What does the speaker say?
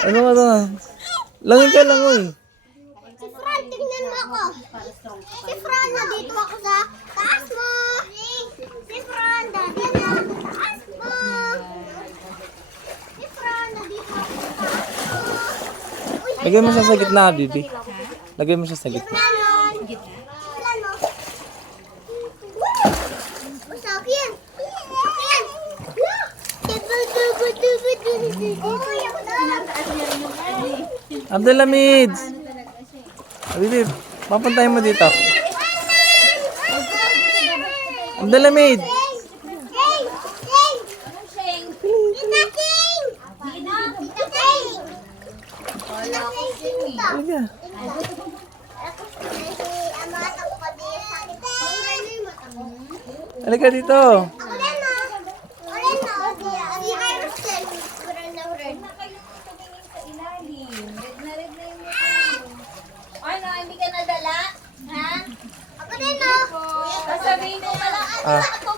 Ano ka na? Langin ka lang, uy. Si Fran, tingnan mo ako. Si Fran, nandito ako sa taas mo. Si Fran, nandito ako sa taas mo. Si Fran, nandito ako sa taas mo. Uy, Lagay mo siya sa gitna, Bibi. Lagay mo siya sa gitna. Fran, Fran, no? Woo! Sa akin. Sa akin. Uy, ako na. Abdelhamid! Bibi, papuntahin mo dito. Abdelhamid! Halika. Halika dito. Ano, hindi ka nadala? Ha? Ako din, no? Sasabihin mo pala, Ah. ako